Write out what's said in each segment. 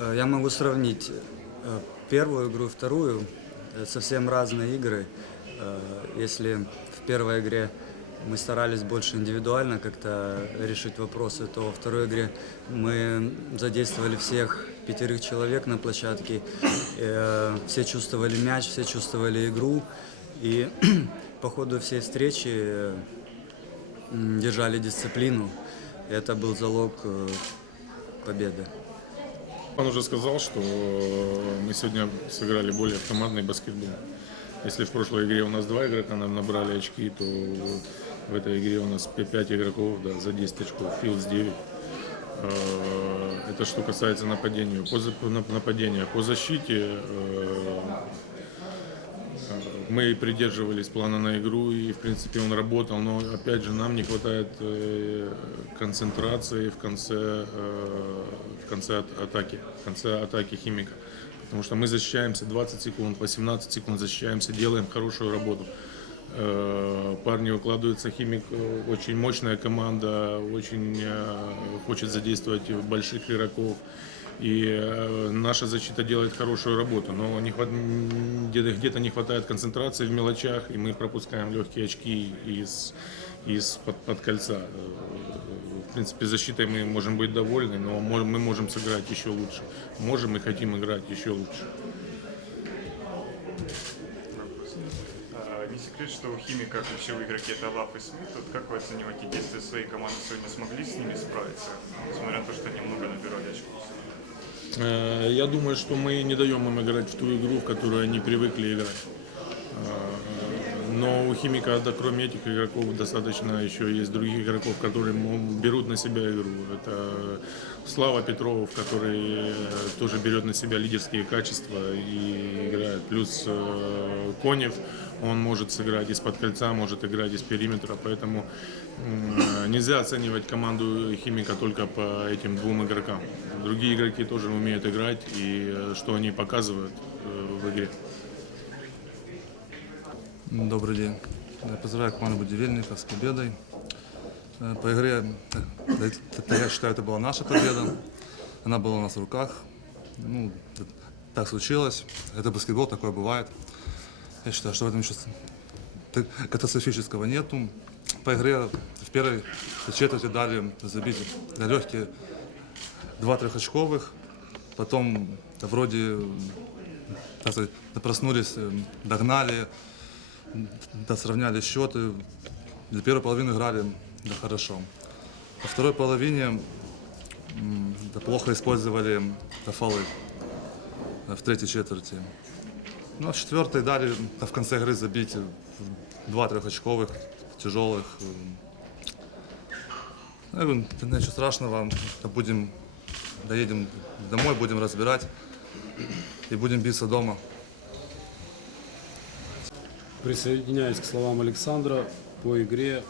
Э, Я могу сравнить э, первую игру и вторую. Совсем разные игры. Э, Если в первой игре мы старались больше индивидуально как-то решить вопросы, то во второй игре мы задействовали всех пятерых человек на площадке. Все чувствовали мяч, все чувствовали игру. И по ходу всей встречи держали дисциплину. Это был залог победы. Он уже сказал, что э, мы сегодня сыграли более командный баскетбол. Если в прошлой игре у нас два игрока набрали очки, то в этой игре у нас 5 игроков да, за 10 очков, Филдс 9. Э, Это что касается нападения. По, нападения. По защите э, мы придерживались плана на игру и, в принципе, он работал, но, опять же, нам не хватает э, концентрации в конце, э, в конце атаки, в конце атаки химика. Потому что мы защищаемся 20 секунд, 18 секунд защищаемся, делаем хорошую работу. Э, Парни укладываются, химик очень мощная команда, очень хочет задействовать больших игроков. И э, наша защита делает хорошую работу, но где-то, где-то не хватает концентрации в мелочах, и мы пропускаем легкие очки из, из под, под кольца. В принципе, защитой мы можем быть довольны, но мы можем сыграть еще лучше. Можем и хотим играть еще лучше. А, Не секрет, что у Химика ключевые игроки это Лав и Смит. Вот как вы оцениваете действия своей команды сегодня смогли с ними справиться, несмотря на то, что они много набирали очков? Э, Я думаю, что мы не даем им играть в ту игру, в которую они привыкли играть. Но у Химика, да, кроме этих игроков, достаточно еще есть других игроков, которые берут на себя игру. Это Слава Петров, который э, тоже берет на себя лидерские качества и играет. Плюс э, Конев, он может сыграть из-под кольца, может играть из периметра, поэтому нельзя оценивать команду Химика только по этим двум игрокам. Другие игроки тоже умеют играть, и э, что они показывают в игре. Добрый день. Я поздравляю команду Будивельника с победой. Э, По игре, э, я считаю, это была наша победа. Она была у нас в руках. Ну, так случилось. Это баскетбол, такое бывает. Я считаю, что в этом т- катастрофического нету. По игре в первой четверти дали забить легкие два трехочковых. Потом вроде так сказать, проснулись, э, догнали, да, сравняли счеты. За первую половину играли да, хорошо. Во второй половине да, плохо использовали да, фолы э, в третьей четверти. Ну, а в четвертой дали да, в конце игры забить э, два трехочковых, тяжелых. Ну, да, ничего страшного, да, будем, доедем домой, будем разбирать и будем биться дома. Присоединяюсь к словам Александра. По игре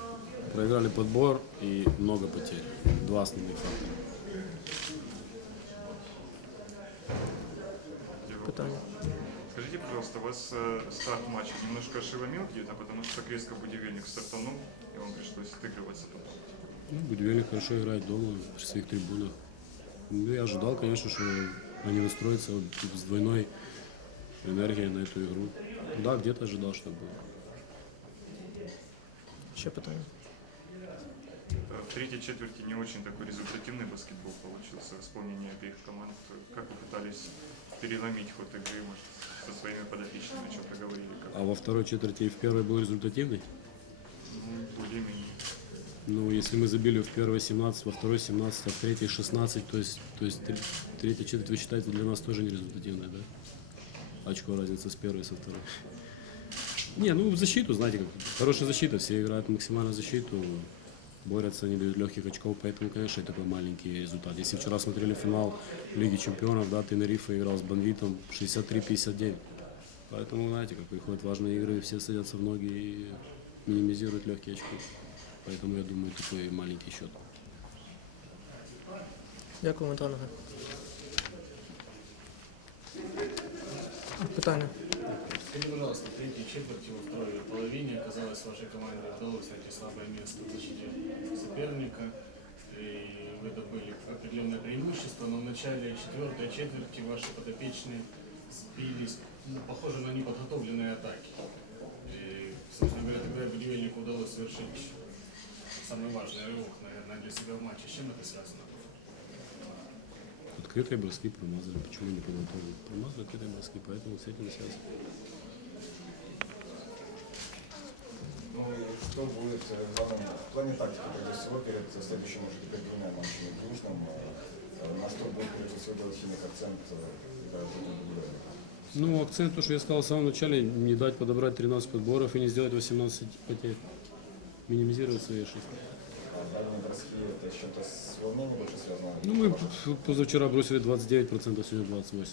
проиграли подбор и много потерь. Два основных фактора. Питання. Скажите, пожалуйста, вас э, старт матча немножко ошеломил где-то, потому что так резко Будивельник стартанул, и вам пришлось отыгрываться потом. Ну, Будивельник хорошо играет дома, при своих трибунах. Ну, я ожидал, конечно, что они настроятся вот с двойной энергией на эту игру. Да, где-то ожидал, что будет. Ще питання. Э, В третьей четверти не очень такой результативный баскетбол получился в исполнении обеих команд. Как вы пытались переломить ход игры, может, со своими подопечными о чем-то говорили? Как, А во второй четверти и в первой был результативный? ну, более-менее. Ну, если мы забили в первой 17, во второй 17, а в третьей 16, то есть, то есть тр- третья четверть, вы считаете, для нас тоже не результативная, да? Очко разница с первой со второй. Не, ну в защиту, знаете, как, хорошая защита, все играют максимально защиту, борются, не дают легких очков, поэтому, конечно, такой маленький результат. Если вчера смотрели финал Лиги Чемпионов, да, Тенерифе играл с Бонвитом 63-59. Поэтому, знаете, как приходят важные игры, все садятся в ноги и минимизируют легкие очки. Поэтому я думаю, такой маленький счет. Дякую, тренери. Питання. Скажите, пожалуйста, в третьей четверти во второй половине оказалось вашей команде удалось найти слабое место в защите соперника. И вы добыли определенное преимущество, но в начале четвертой четверти ваши подопечные сбились, ну, похоже на неподготовленные атаки. И, собственно говоря, тогда Будивельнику удалось совершить самый важный рывок, наверное, для себя в матче. С чем это связано? Открытые броски промазали. Почему не подготовили? Открытые броски, поэтому с этим связано. Ну и что будет э, в данном плане тактики, прежде всего, перед следующим уже теперь двумя матчами в Южном, э, на что будет прежде всего делать химик акцент э, Будивельника? Ну, акцент, то, что я сказал в самом начале, не дать подобрать 13 подборов и не сделать 18 потерь. Минимизировать свои ошибки. А связано? Ну, мы позавчера бросили 29%, сегодня 28%.